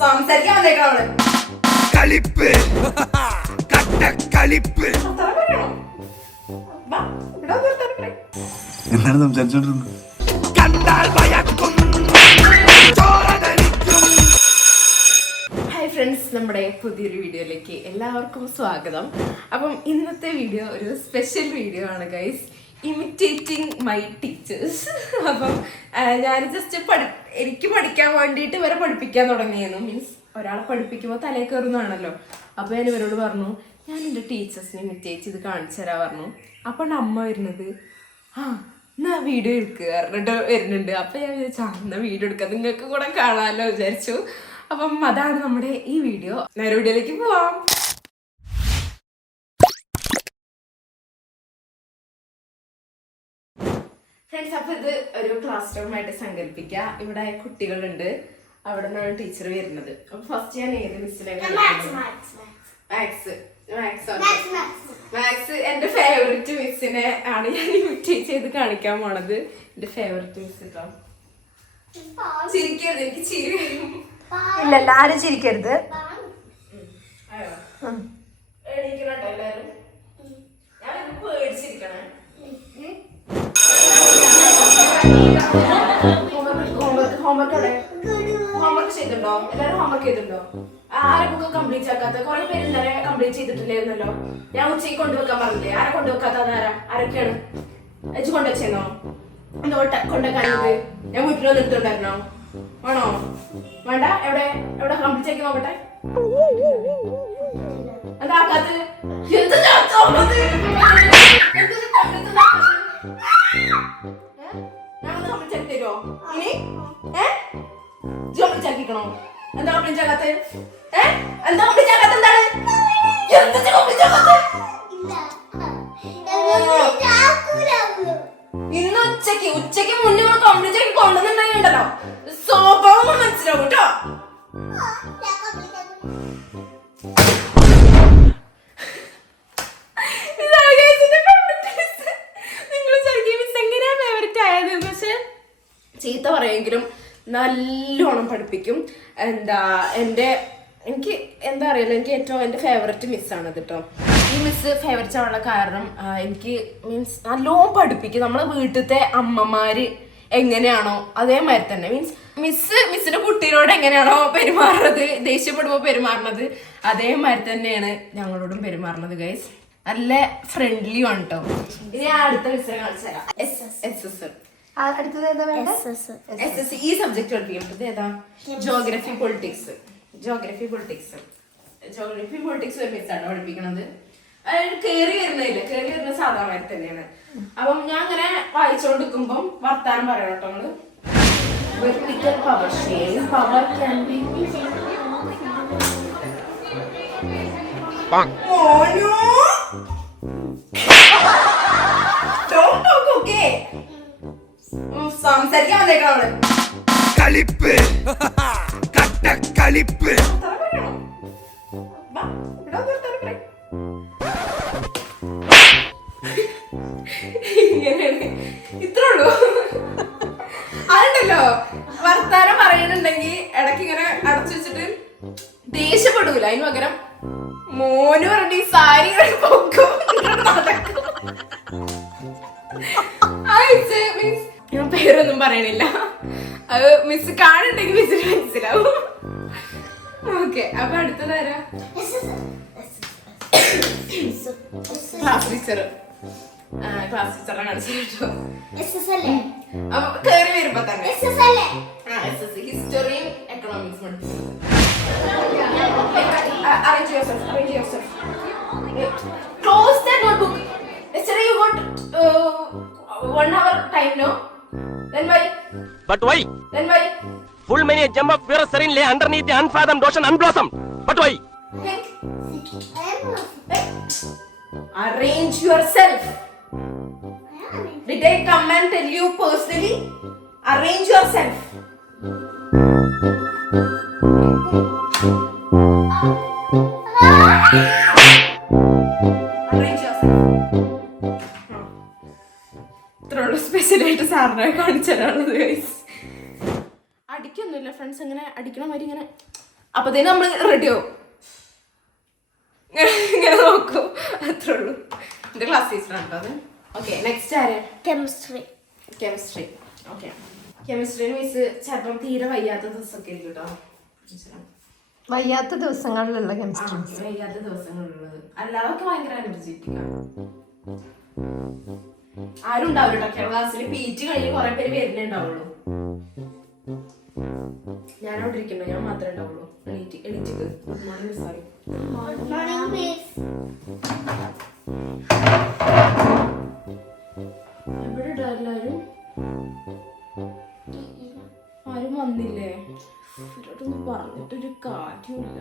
സംസാരിക്കാൻ വന്നേക്കാണ് കളിപ്പ് കളിപ്പ്. എന്താണ് സംസാരിച്ചോണ്ടിരുന്നത്? Hi friends, നമ്മുടെ പുതിയൊരു വീഡിയോയിലേക്ക് എല്ലാവർക്കും സ്വാഗതം. അപ്പം ഇന്നത്തെ വീഡിയോ ഒരു സ്പെഷ്യൽ വീഡിയോ ആണ് ഗൈസ്, ഇമിറ്റേറ്റിംഗ് മൈ ടീച്ചേഴ്സ്. അപ്പം ഞാൻ ജസ്റ്റ് എനിക്ക് പഠിക്കാൻ വേണ്ടിയിട്ട് ഇവരെ പഠിപ്പിക്കാൻ തുടങ്ങിയിരുന്നു. മീൻസ് ഒരാളെ പഠിപ്പിക്കുമ്പോൾ തലയിൽ കയറുന്നതാണല്ലോ. അപ്പോൾ ഞാൻ ഇവരോട് പറഞ്ഞു, ഞാൻ എൻ്റെ ടീച്ചേഴ്സിനെ ഇമിറ്റേറ്റ് ചെയ്ത് കാണിച്ചു തരാൻ പറഞ്ഞു. അപ്പോൾ അമ്മ വരുന്നത് എന്നാ വീഡിയോ എടുക്കുക പറഞ്ഞിട്ട് വരുന്നുണ്ട്. അപ്പം ഞാൻ വിചാരിച്ചു എന്നാ വീഡിയോ എടുക്കാം, നിങ്ങൾക്ക് കൂടെ കാണാമല്ലോ വിചാരിച്ചു. അപ്പം അതാണ് നമ്മുടെ ഈ വീഡിയോ. നേരെ വീഡിയോയിലേക്ക് പോവാം. ഫ്രണ്ട്സ്, അപ്പോൾ ഇത് ഒരു ക്ലാസ് റൂമായിട്ട് സങ്കല്പിക്കുക. ഇവിടെ കുട്ടികളുണ്ട്, അവിടെ നിന്നാണ് ടീച്ചർ വരുന്നത്. അപ്പൊ ഫസ്റ്റ് ഞാൻ ഏത് മിസ്സിലാണ്? മാത്സ്. എന്റെ ഫേവററ്റ് മിസ്സിനെ ആണ് ഞാൻ ഇമിറ്റേറ്റ് ചെയ്ത് കാണിക്കാൻ പോണത്. എന്റെ ഫേവററ്റ് മിസ് കേട്ടോ. ചിരിക്കരുത്, എനിക്ക് ചിരി വരും. ഇല്ലല്ല, ആരും ചിരിക്കരുത്. എണീക്കണട്ടോ എല്ലാരും. ഞാൻ പേടിച്ചിരിക്കണേ. ഹോംവർക്ക് ചെയ്തിട്ടുണ്ടോ? എല്ലാരും ഹോംവർക്ക് ചെയ്തിട്ടുണ്ടോ? ആരെ ബുക്ക് കംപ്ലീറ്റ് ആക്കാത്ത കുറെ പേര് ഇന്നലെ കംപ്ലീറ്റ് ചെയ്തിട്ടില്ലായിരുന്നല്ലോ. ഞാൻ ഉച്ചയ്ക്ക് കൊണ്ടുവെക്കാൻ പറഞ്ഞില്ലേ? ആരെ കൊണ്ടുവെക്കാത്ത ആരൊക്കെയാണ്? അയച്ചു കൊണ്ടുവച്ചേന്നോ? എന്താ കൊണ്ടുവെക്കാനത്? ഞാൻ വീട്ടിൽ വന്ന് എടുത്തിട്ടുണ്ടായിരുന്നോ? ആണോ? വേണ്ട. എവിടെ എവിടെ കംപ്ലീറ്റ് ആക്കി നോക്കട്ടെ. എന്താ ആക്കാത്ത? തരുമോ ഇനി? കംപ്ലീറ്റ് ആക്കിക്കണോ? എന്താ കംപ്ലീറ്റ് ആക്കാത്ത? എന്താ കംപ്ലീറ്റ് ആക്കാത്ത? എന്താണ് ഇന്ന് ഉച്ചക്ക് മുന്നേ കംപ്ലീറ്റ് ആക്കി കൊണ്ടുവന്നിട്ടുണ്ടല്ലോ, സ്വഭാവം മനസ്സിലാവും കേട്ടോ. ചീത്ത പറയുമെങ്കിലും നല്ലോണം പഠിപ്പിക്കും. എനിക്ക് എന്താ അറിയില്ല, എനിക്ക് ഏറ്റവും എൻ്റെ ഫേവററ്റ് മിസ്സാണത് കേട്ടോ. ഈ മിസ് ഫേവററ്റ് ആവാനുള്ള കാരണം എനിക്ക് മീൻസ് നല്ലോണം പഠിപ്പിക്കും. നമ്മളെ വീട്ടിലത്തെ അമ്മമാര് എങ്ങനെയാണോ അതേമാതിരി തന്നെ. മീൻസ് മിസ്സിന്റെ കുട്ടിയോട് എങ്ങനെയാണോ പെരുമാറുന്നത്, ദേഷ്യപ്പെടുമ്പോൾ പെരുമാറുന്നത്, അതേമാതിരി തന്നെയാണ് ഞങ്ങളോടും പെരുമാറുന്നത് ഗൈസ്. നല്ല ഫ്രണ്ട്ലി ആണ് കേട്ടോ. ഇനി അടുത്ത മിസ്സിനെ കാണിച്ചു തരാം. SSS. ഈ സബ്ജക്ട് പഠിപ്പിക്കുന്നത് ഏതാ? ജോഗ്രഫി പൊളിറ്റിക്സ് ഒരു മിസ്സാണ് പഠിപ്പിക്കണത്. കേറി വരുന്ന സാധാരണ തന്നെയാണ്. അപ്പം ഞാൻ അങ്ങനെ വായിച്ചോണ്ടിരിക്കുമ്പം വർത്താനം പറയണം കേട്ടോ. നമ്മള് vertical power sharing power can be സംസാരിക്കാൻ വന്നേക്കാണ് കളിപ്പ് കളിപ്പ്. ഇത്രേ ഉള്ളൂ. അതുണ്ടല്ലോ, വർത്താനം പറയണുണ്ടെങ്കിൽ ഇടയ്ക്ക് ഇങ്ങനെ അടച്ചു വെച്ചിട്ട് ദേഷ്യപ്പെടൂല. അതിന് പകരം മോന് പറഞ്ഞ ഈ സാരി പൊക്കും നടക്കും. ഞാൻ പേരൊന്നും പറയണില്ല, അത് മിസ് കാണുന്നുണ്ടെങ്കിൽ മിസ്സിന് മനസ്സിലാവും. ഓക്കെ, അപ്പൊ അടുത്തതാരാ? ക്ലാസ് ടീച്ചറെ കാണിച്ചു കേട്ടോ. അപ്പൊ കേറി വരുമ്പോ തന്നെ ഹിസ്റ്ററിയും എക്കണോമിക്സും പഠിപ്പിക്കുന്നത്. Arrange yourself. Close that notebook. Yesterday you got 1 hour time, no? Then why? But why? Then why? Full many a gem of pure serene lay underneath the unfathomed ocean unblossomed. But why? Think. Arrange yourself. Did I come and tell you personally? Arrange yourself. Arrange yourself. സ്പെഷ്യലായിട്ട് സാറിനെ കാണിച്ചു തരാനുള്ളത് guys. അടിക്കൊന്നുമില്ല friends, ഇങ്ങനെ അടിക്കണ മാതിരി ഇങ്ങനെ. അപ്പത്തേനും നമ്മൾ റെഡിയാവും, ഇങ്ങനെ നോക്കും, അത്രേ ഉള്ളൂ. എൻ്റെ ക്ലാസ് ടീച്ചറാണ് കേട്ടോ അത്. ഓക്കെ, നെക്സ്റ്റ് ആര്? കെമിസ്ട്രി. ഓക്കെ, കെമിസ്ട്രിയിൽ മിസ് ചിലപ്പം തീരെ വയ്യാത്ത ദിവസമൊക്കെ ആയിരിക്കും കേട്ടോ. വയ്യാത്ത ദിവസങ്ങളിലുള്ള കെമിസ്ട്രി. വയ്യാത്ത ദിവസങ്ങളുള്ളത്, അല്ലാതൊക്കെ ഭയങ്കര എനർജറ്റിക്കാണ്. ആരും ഉണ്ടാവില്ല കേട്ടോ ക്ലാസ്സിൽ. PT കഴിഞ്ഞ് കുറെ പേര് വരുന്നേ ഉണ്ടാവുള്ളൂ. ഞാനവിടെ ഇരിക്കണ്ടോ, ഞാൻ മാത്രമേ ഉണ്ടാവുള്ളൂ. എണീറ്റിക്ക് good morning sorry. Good morning miss. എവിടെ ഇടാ എല്ലാരും? ആരും വന്നില്ലേ? ഇവരോടൊന്നും പറഞ്ഞിട്ടൊരു കാര്യമില്ല.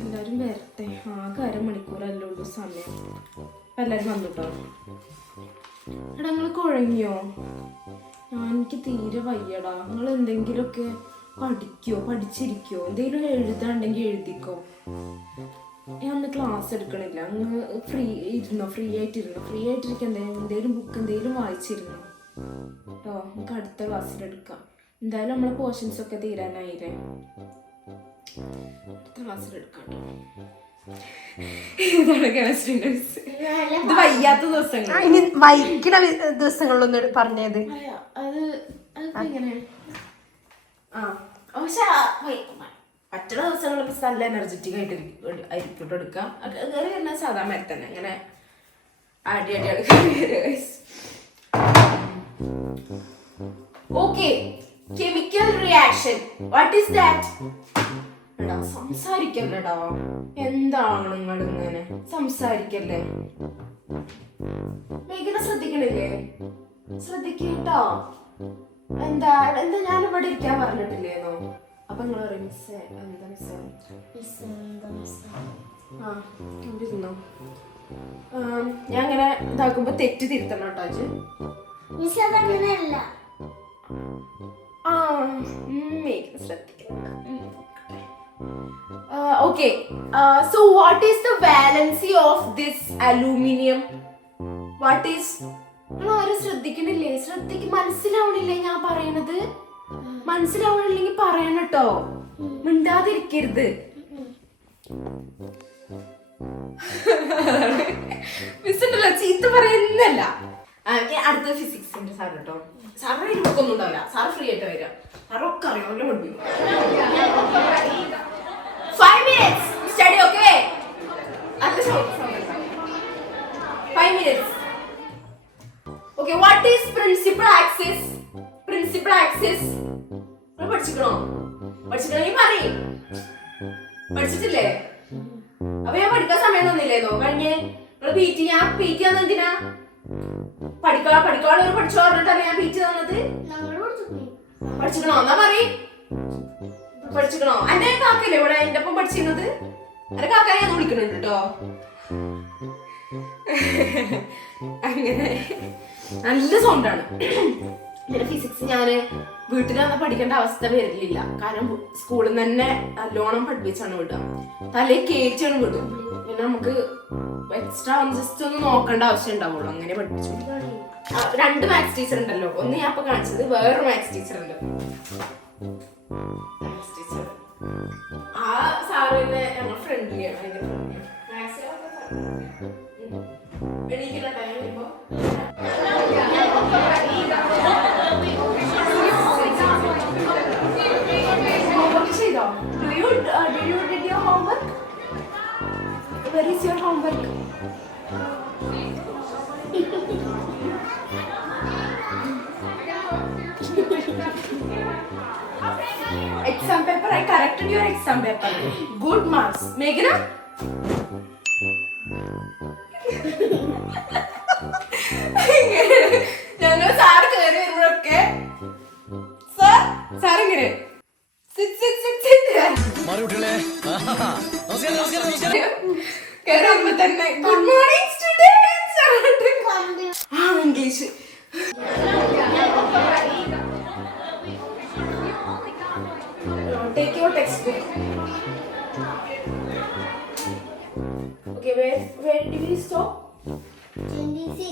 എല്ലാരും വരട്ടെ, ആകെ അരമണിക്കൂറല്ലേ ഉള്ളൂ സമയം. എല്ലാരും വന്നിട്ടോ. എടാ നിങ്ങള് കുഴങ്ങിയോ? എനിക്ക് തീരെ വയ്യടാ. നിങ്ങൾ എന്തെങ്കിലുമൊക്കെ പഠിച്ചിരിക്കോ, എന്തെങ്കിലും എഴുതാണ്ടെങ്കിൽ എഴുതിക്കോ. ഞാൻ ഒന്ന് ക്ലാസ് എടുക്കണില്ല. അങ്ങ് ഫ്രീ ആയിട്ടിരിക്കാൻ എന്തെങ്കിലും ബുക്ക് എന്തെങ്കിലും വായിച്ചിരുന്നു കേട്ടോ. നമുക്ക് അടുത്ത ക്ലാസ്സിൽ എടുക്കാം. എന്തായാലും നമ്മളെ പോർഷൻസ് ഒക്കെ തീരാനായില്ലേ, അടുത്ത ക്ലാസ്സിൽ എടുക്കാം കേട്ടോ. ഇതാണ് കെമിസ്ട്രിന്റെ ഇത് വയ്യാത്ത ദിവസങ്ങൾ. ഇനി വൈകിണ ദിവസങ്ങളിലൊന്നും പറഞ്ഞത് അത് എങ്ങനെ പക്ഷെ മറ്റുള്ള ദിവസങ്ങളൊക്കെ നല്ല എനർജറ്റിക് ആയിരിക്കും എടുക്കാം. കയറി വരുന്ന സാധാ മരം തന്നെ അങ്ങനെ അടി okay. Chemical reaction, what is that? എടാ സംസാരിക്കല്ലേടാ, എന്താണ് നിങ്ങൾ ഇങ്ങനെ സംസാരിക്കല്ലേ? മേഘന ശ്രദ്ധിക്കണില്ലേ? ശ്രദ്ധിക്കട്ടോ. എന്താ ഞാൻ ഇവിടെ ഇരിക്കാൻ പറഞ്ഞിട്ടില്ലേന്നോ? അപ്പൊ നിങ്ങൾ പറയും മിസ്സേ എന്താ മിസ്സേ? ആ ഇവിടെ ഇരുന്നോ. ഞാൻ ഇങ്ങനെ ഇതാക്കുമ്പോ തെറ്റ് തിരുത്തണം കേട്ടോ അജ്. മിസ് അതങ്ങനെയല്ല. ആ മേഘന ശ്രദ്ധിക്കണം. Okay, so what is the valency of this aluminum? What is? ആരും ശ്രദ്ധിക്കണില്ലേ? മനസ്സിലാവണില്ലേ ഞാൻ പറയണത്? മനസ്സിലാവണില്ലെങ്കിൽ പറയണം കേട്ടോ, മിണ്ടാതിരിക്കരുത്. മിസ്സുണ്ടല്ലോ ചീത്ത പറയുന്നല്ല. അടുത്ത ഫിസിക്സിന്റെ സാർ കേട്ടോ. സാറിന് ഒരു ബുക്കൊന്നും ഉണ്ടാവില്ല, സാർ ഫ്രീ ആയിട്ട് വരിക. സാറൊക്കെ അറിയാമല്ലോ പഠിപ്പിക്കും. 5 minutes study, okay? At the sound. 5 minutes. Okay, what is principal axis? Principal axis. പഠിച്ചിക്കണോ? പഠിച്ചിക്കണമെങ്കിൽ പറയും. പഠിച്ചിട്ടില്ലേ? അപ്പൊ ഞാൻ പഠിക്കാൻ സമയം തന്നില്ലേന്നോ കഴിഞ്ഞ്? ഞാൻ PT തന്നത് എന്തിനാ? പഠിക്കാനുള്ളവർ പഠിച്ചോ പറഞ്ഞിട്ടല്ലേ ഞാൻ PT തന്നത്? പഠിച്ചിക്കണോ എന്നാ പറയും. പഠിച്ചിക്കണോ? എന്റെ കാക്കല്ലേ ഇവിടെ എന്റെ ഒപ്പം പഠിച്ചിരുന്നത്? എന്റെ കാക്കാനെ ഞാൻ വിളിക്കുന്നുണ്ട് കേട്ടോ. അങ്ങനെ നല്ല സൗണ്ടാണ്. ഇങ്ങനെ ഫിസിക്സ് ഞാന് വീട്ടിൽ വന്ന് പഠിക്കേണ്ട അവസ്ഥ വരില്ല. കാരണം സ്കൂളിൽ നിന്ന് തന്നെ നല്ലോണം പഠിപ്പിച്ചാണ് വിടുക. തലയിൽ കയറ്റാണ് വിടും. പിന്നെ നമുക്ക് എക്സ്ട്രാ ജസ്റ്റ് ഒന്ന് നോക്കേണ്ട ആവശ്യം ഉണ്ടാവുള്ളൂ. അങ്ങനെ പഠിപ്പിച്ചു. 2 മാത്സ് ടീച്ചർ ഉണ്ടല്ലോ. ഒന്ന് ഞാൻ ഇപ്പൊ കാണിച്ചത്, വേറൊരു മാത്സ് ടീച്ചർ ഉണ്ട്. ആ സാറിന് ഞങ്ങൾ ഫ്രണ്ട്ലിയാണ്, ഭയങ്കര ഫ്രണ്ട്ലിയാണ്. എണീക്കുന്ന ടൈം വരുമ്പോ homework ചെയ്തോ? Did your homework? Where is your homework? Exam paper, I corrected your exam paper. Good marks. Meghna? ഞങ്ങൾ സാറ് കയറി വരുമ്പോഴൊക്കെ സാർ ഇങ്ങനെ കയറി വരുമ്പോ തന്നെ ഗുഡ് മോർണിംഗ് സ്റ്റുഡൻസ് ആ English. Take your textbook. Okay, where did we stop? 26.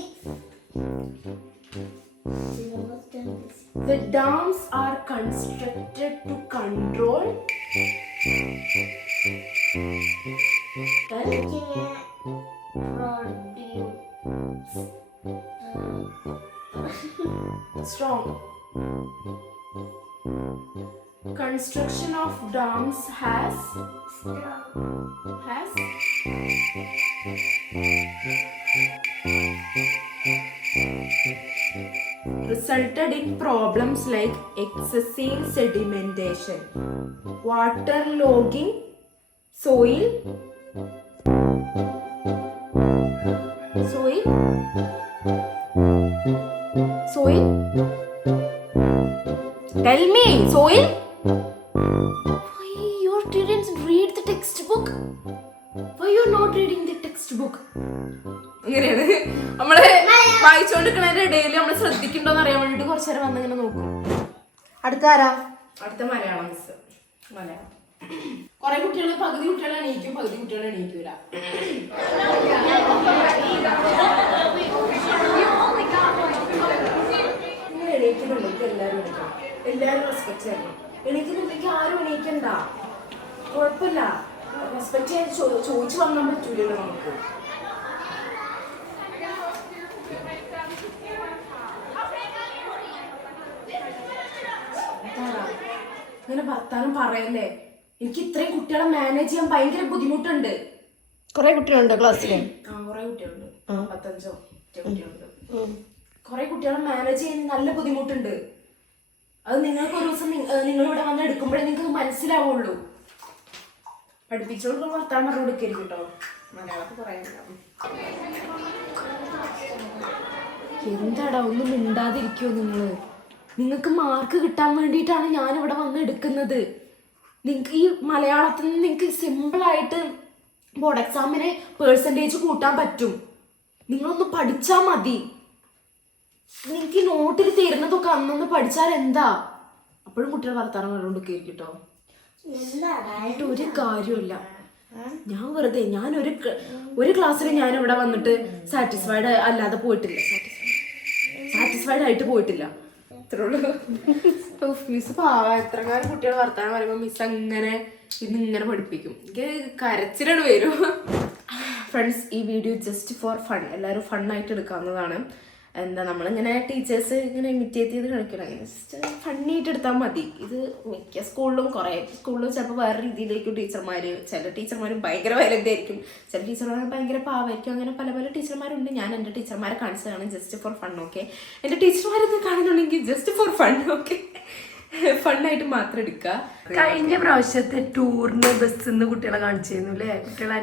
The dams are constructed to control. Strong. Construction of dams has resulted in problems like excessive sedimentation, water logging, soil. Tell me, soil? Why you didn't read the textbook? Why you are not reading the textbook? അങ്ങനെയാണ് നമ്മള് വായിച്ചോണ്ടിരിക്കണതിന്റെ ഇടയിൽ നമ്മൾ ശ്രദ്ധിക്കണ്ടോന്ന് അറിയാൻ വേണ്ടിട്ട് കുറച്ചു നേരം വന്നിങ്ങനെ നോക്കും. അടുത്ത ആരാ? അടുത്ത മലയാളം മിസ്. മലയാളം കുറെ കുട്ടികൾ പകുതി കുട്ടികളെ എണീക്കും, പകുതി കുട്ടികളെ എണീക്കൂല. നിങ്ങൾ എണീക്കുന്നുണ്ടെങ്കിൽ എല്ലാവരും എണീക്കണം, എല്ലാവരും റെസ്പെക്ട് ചെയ്യണം. എണീക്കുന്നുണ്ടെങ്കിൽ ആരും എണീക്കണ്ട, കുഴപ്പമില്ല. റെസ്പെക്ട് ചെയ്യാൻ ചോദിച്ചു വാങ്ങാൻ പറ്റൂലല്ലോ നമുക്ക്. ഇങ്ങനെ വർത്താനം പറയല്ലേ. എനിക്ക് ഇത്രയും കുട്ടികളെ മാനേജ് ചെയ്യാൻ ഭയങ്കര ബുദ്ധിമുട്ടുണ്ട്. കൊറേ കുട്ടികളുണ്ടോ ക്ലാസ്സില്? കുറെ കുട്ടികളുണ്ട്, 15 കുട്ടികളുണ്ട്. കുറെ കുട്ടികളെ മാനേജ് ചെയ്യാൻ നല്ല ബുദ്ധിമുട്ടുണ്ട്. അത് നിങ്ങൾക്ക് ഒരു ദിവസം നിങ്ങളിവിടെ വന്ന് എടുക്കുമ്പോഴേ നിങ്ങൾക്ക് മനസ്സിലാവുള്ളൂ. പഠിപ്പിച്ചോണ്ട് വർത്താനം പറഞ്ഞു കൊടുക്കരുത് കേട്ടോ. മലയാളത്തിൽ പറയാനുണ്ടാവും. എന്താടാ ഒന്നും മിണ്ടാതിരിക്കുമോ നിങ്ങള്? നിങ്ങൾക്ക് മാർക്ക് കിട്ടാൻ വേണ്ടിയിട്ടാണ് ഞാനിവിടെ വന്ന് എടുക്കുന്നത്. നിങ്ങൾക്ക് ഈ മലയാളത്തിൽ നിന്ന് നിങ്ങൾക്ക് സിമ്പിളായിട്ട് ബോർഡ് എക്സാമിന് പേഴ്സൻറ്റേജ് കൂട്ടാൻ പറ്റും. നിങ്ങളൊന്ന് പഠിച്ചാൽ മതി. നിങ്ങൾക്ക് ഈ നോട്ടിൽ തരുന്നതൊക്കെ അന്നൊന്ന് പഠിച്ചാൽ എന്താ? അപ്പോഴും കുട്ടികൾ വർത്താനം കണ്ടുകൊണ്ടൊക്കെ ആയിരിക്കും കേട്ടോ. ഒരു കാര്യമില്ല. ഞാൻ വെറുതെ ഒരു ക്ലാസ്സിൽ ഞാനിവിടെ വന്നിട്ട് സാറ്റിസ്ഫൈഡ് അല്ലാതെ പോയിട്ടില്ല. സാറ്റിസ്ഫൈഡ് ആയിട്ട് പോയിട്ടില്ല. മിസ് പാവ. എത്രക്കാരും കുട്ടികൾ വർത്താനം പറയുമ്പോൾ മിസ് അങ്ങനെ ഇന്നിങ്ങനെ പഠിപ്പിക്കും. എനിക്ക് കരച്ചിലാണ് വരും. ഫ്രണ്ട്സ്, ഈ വീഡിയോ ജസ്റ്റ് ഫോർ ഫൺ, എല്ലാവരും ഫണ്ണായിട്ട് എടുക്കാവുന്നതാണ്. എന്താ നമ്മളിങ്ങനെ ടീച്ചേഴ്സ് ഇങ്ങനെ ഇമിറ്റേറ്റ് ചെയ്ത് കളിക്കണം, അങ്ങനെ ജസ്റ്റ് ഫണ്ണായിട്ട് എടുത്താൽ മതി. ഇത് മിക്ക സ്കൂളിലും കുറേ സ്കൂളിലും ചിലപ്പോൾ വേറെ രീതിയിലായിരിക്കും ടീച്ചർമാർ. ചില ടീച്ചർമാർ ഭയങ്കര വൈലൻ്റ് ആയിരിക്കും, ചില ടീച്ചർമാർ ഭയങ്കര പാവമായിരിക്കും. അങ്ങനെ പല പല ടീച്ചർമാരുണ്ട്. ഞാൻ എൻ്റെ ടീച്ചർമാരെ കാണിച്ചതാണ് ജസ്റ്റ് ഫോർ ഫൺ. ഓക്കെ, എൻ്റെ ടീച്ചർമാരൊന്നും കാണുന്നുണ്ടെങ്കിൽ ജസ്റ്റ് ഫോർ ഫൺ. ഓക്കെ, ഫണ്ണായിട്ട് മാത്രം എടുക്കുക. കഴിഞ്ഞ പ്രാവശ്യത്തെ ടൂറിന് ബസ്സിന്ന് കുട്ടികളെ കാണിച്ചിരുന്നു അല്ലേ? കുട്ടികളെ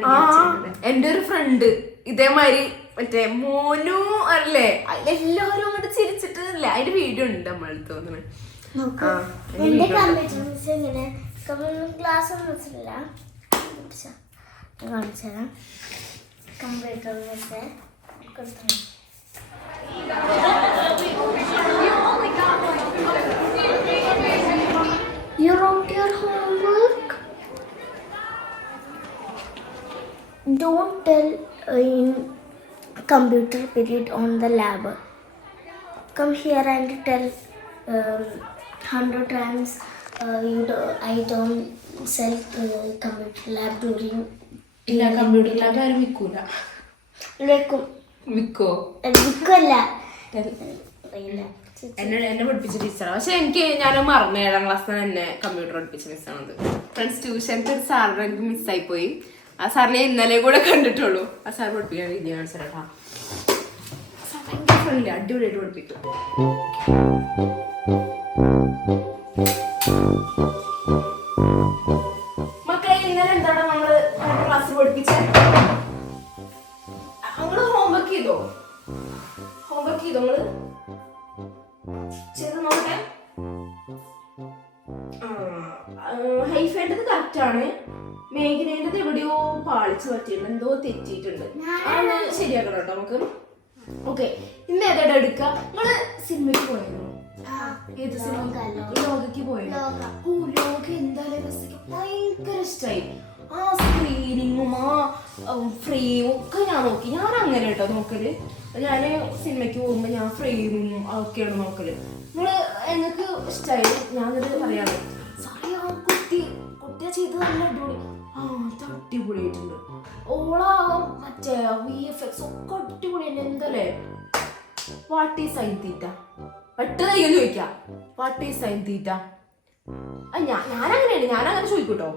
എൻ്റെ ഒരു ഫ്രണ്ട് ഇതേമാതിരി മറ്റേ മോനു അല്ലേ, എല്ലാവരും അങ്ങോട്ട് ചിരിച്ചിട്ട് അല്ലേ, അതിന്റെ വീഡിയോ ഉണ്ട് നമ്മളുടെ തോന്നുന്നു. എന്റെ കമ്പ്യൂട്ടർ മിസ് ഇങ്ങനെ ക്ലാസ് ഒന്നും വെച്ചിട്ടില്ല, കാണിച്ചുതരാം. Computer miss You wrote your homework? Don't tell in computer period on the lab. Come here and tell 100 times I don't sell computer lab during. ഇല്ല, കമ്പ്യൂട്ടർ ലാബ് ആരും വിൽക്കൂല. വിൽക്കോ? വിൽക്കല്ല, എന്നെ പഠിപ്പിച്ച ടീച്ചറാണ്. പക്ഷെ ഞാൻ മറന്നു, 7ാം ക്ലാസ്സിൽ എന്നെ കമ്പ്യൂട്ടർ പഠിപ്പിച്ച മിസ്സാണത്. ഫ്രണ്ട്സ്, ട്യൂഷൻ്റെ ഒരു സാറിന് എനിക്ക് മിസ്സായി പോയി. ആ സാറിനെ ഇന്നലെ കൂടെ കണ്ടിട്ടുള്ളൂ. ആ സാർ പഠിപ്പിക്കാൻ രീതി കാണിച്ചാ ഭയങ്കര ഫ്രണ്ട്ലി, അടിപൊളിയായിട്ട് പഠിപ്പിക്കും. മക്കളെ, ഇന്നലെ എന്താണ് നമ്മള് ക്ലാസ്സിൽ പഠിപ്പിച്ചത്? നമ്മള് ഹോംവർക്ക് ചെയ്തോ നമ്മള് ചെയ്ത് നോക്കട്ടെ. ഹൈഫേണ്ടത് കറക്റ്റ് ആണ്. മേഘനേണ്ടത് എവിടെയോ പാളിച്ചു പറ്റിയിട്ടുണ്ട്, എന്തോ തെറ്റിയിട്ടുണ്ട്. അതൊന്ന് ശരിയാക്കണം കേട്ടോ നമുക്ക്. ഓക്കെ, ഇന്ന് ഏതായിട്ട് എടുക്കുക? നിങ്ങള് സിനിമയ്ക്ക് പോയിരുന്നു? ഏത് സിനിമ? ലോകയ്ക്ക് പോയിരുന്നു. ലോക എന്തായാലും ഭയങ്കര ഇഷ്ടമായി. ആ സ്ക്രീനിങ്ങും ആ ഫ്രെയിമും ഒക്കെ ഞാൻ നോക്കി. ഞാൻ അങ്ങനെ കേട്ടോ നോക്കല്. ഞാൻ സിനിമയ്ക്ക് പോകുമ്പോൾ ഞാൻ ഫ്രെയിമും ഒക്കെയാണ് നോക്കല്. എനിക്ക് ഇഷ്ടമായി. ഞാനത് പറയാറ് സാറി ആ കുട്ടിയെ ചെയ്ത് നല്ല അടിപൊളി. ആ അടിപൊളിയായിട്ടുണ്ട്. ഓളാ മറ്റേ VFX ഒക്കെ അടിപൊളിയല്ലേ. എന്തല്ലേ വാട്ട് ഈസ് സൈൻ തീറ്റ? പെട്ടെന്ന് ചോദിക്കാം വാട്ട് ഈസ് സൈൻ തീറ്റ? ഞാനങ്ങനെയാണ്, ഞാനങ്ങനെ ചോദിക്കൂട്ടോ.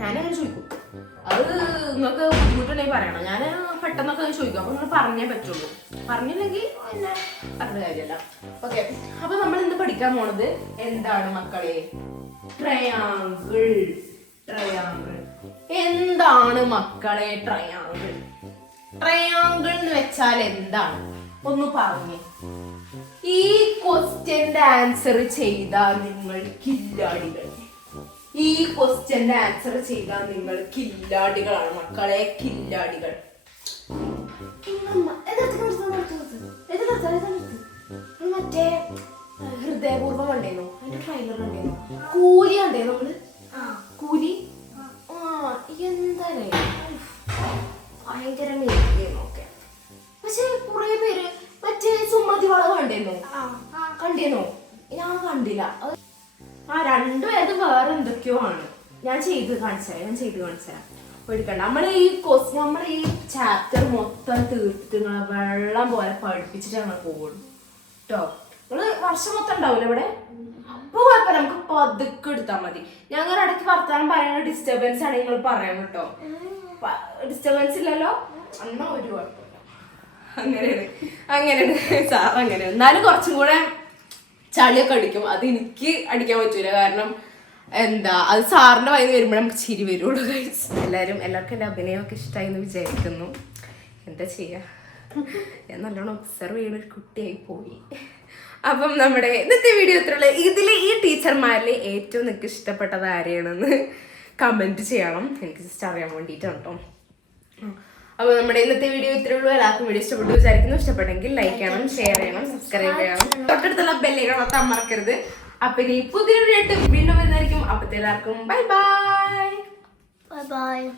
ഞാനങ്ങനെ ചോദിക്കും. അത് നിങ്ങൾക്ക് ബുദ്ധിമുട്ടുണ്ടെങ്കിൽ പറയണം. ഞാൻ പെട്ടെന്നൊക്കെ ചോദിക്കും. അപ്പൊ നിങ്ങൾ പറഞ്ഞേ പറ്റുള്ളൂ. പറഞ്ഞില്ലെങ്കിൽ എന്നെ പറഞ്ഞ കാര്യമല്ല. ഓക്കെ, അപ്പൊ നമ്മൾ ഇന്ന് പഠിക്കാൻ പോണത് എന്താണ് മക്കളെ? ട്രയാങ്കിൾ. ട്രയാങ്കിൾ എന്താണ് മക്കളെ? ട്രയാങ്കിൾ ട്രയാങ്കിൾ എന്ന് വെച്ചാൽ എന്താണ് ഒന്ന് പറഞ്ഞേ. ഈ ക്വസ്റ്റ്യന്റെ ആൻസർ ചെയ്താൽ നിങ്ങൾ കില്ലാടികൾ. ഈ ക്വസ്റ്റ്യന്റെ ആൻസർ ചെയ്താൽ നിങ്ങൾ കില്ലാടികളാണ് മക്കളെ, കില്ലാടികൾ. മറ്റേ ഹൃദയപൂർവ്വം കണ്ടേനോ? അതിന്റെ ട്രെയിലർ കണ്ടേനോ? കൂലി കണ്ടേനോ നമ്മള്? കൂലി എന്തായാലേ ഭയങ്കര മേഖലയൊക്കെ. പക്ഷെ കുറെ പേര് മറ്റേ സുമതി വളവ് കണ്ടേനോ? ഞാൻ കണ്ടില്ല. ആ രണ്ടുപേരും വേറെ എന്തൊക്കെയോ ആണ്. ഞാൻ ചെയ്ത് കാണിച്ചുതരാം. ഒഴിക്കണ്ട. നമ്മൾ ഈ ചാപ്റ്റർ മൊത്തം തീർത്തിട്ട് നിങ്ങളെ വെള്ളം പോലെ പഠിപ്പിച്ചിട്ട് ഞങ്ങൾ പോകുള്ളൂ കേട്ടോ. നിങ്ങള് വർഷം മൊത്തം ഉണ്ടാവില്ല ഇവിടെ. അപ്പൊ കുഴപ്പമില്ല, നമുക്ക് പതുക്കെ എടുത്താൽ മതി. ഞങ്ങൾ ഇടയ്ക്ക് വർത്താനം പറയുന്ന ഡിസ്റ്റർബൻസ് ആണ് നിങ്ങൾ പറയാൻ കേട്ടോ. ഡിസ്റ്റർബൻസ് ഇല്ലല്ലോ എന്നാ ഒരു കുഴപ്പമില്ല. അങ്ങനെയാണ് സാർ. അങ്ങനെ എന്നാലും കുറച്ചും കൂടെ ചളിയൊക്കെ അടിക്കും. അത് എനിക്ക് അടിക്കാൻ പറ്റൂല. കാരണം എന്താ, അത് സാറിന്റെ വയറ് വരുമ്പോഴേ നമുക്ക് ചിരി വരുള്ളൂ. എല്ലാവർക്കും എൻ്റെ അഭിനയമൊക്കെ ഇഷ്ടമായി എന്ന് വിചാരിക്കുന്നു. എന്താ ചെയ്യാ, ഞാൻ നല്ലോണം ഒബ്സർവ് ചെയ്യുന്ന ഒരു കുട്ടിയായി പോയി. അപ്പം നമ്മുടെ ഇന്നത്തെ വീഡിയോ ഇത്രയുള്ള. ഇതിലെ ഈ ടീച്ചർമാരിൽ ഏറ്റവും നിങ്ങൾക്ക് ഇഷ്ടപ്പെട്ടത് ആരെയാണെന്ന് കമൻറ്റ് ചെയ്യണം. എനിക്ക് ജസ്റ്റ് അറിയാൻ വേണ്ടിയിട്ടാണ് കേട്ടോ. അപ്പോൾ നമ്മുടെ ഇന്നത്തെ വീഡിയോ ഇത്രേ ഉള്ളൂ. എല്ലാവർക്കും വീഡിയോ ഇഷ്ടപ്പെട്ടു വിചാരിക്കുന്നു. ഇഷ്ടപ്പെട്ടെങ്കിൽ ലൈക്ക് ചെയ്യണം, ഷെയർ ചെയ്യണം, സബ്സ്ക്രൈബ് ചെയ്യണം. തൊട്ടടുത്തുള്ള ബെല്ലുകൾ മൊത്തം മറക്കരുത്. അപ്പൊ ഇനി പുതിയൊരു വീഡിയോ വീണ്ടും വരുന്നതായിരിക്കും. അപ്പത്തെ എല്ലാവർക്കും ബൈ ബൈ. Bye bye.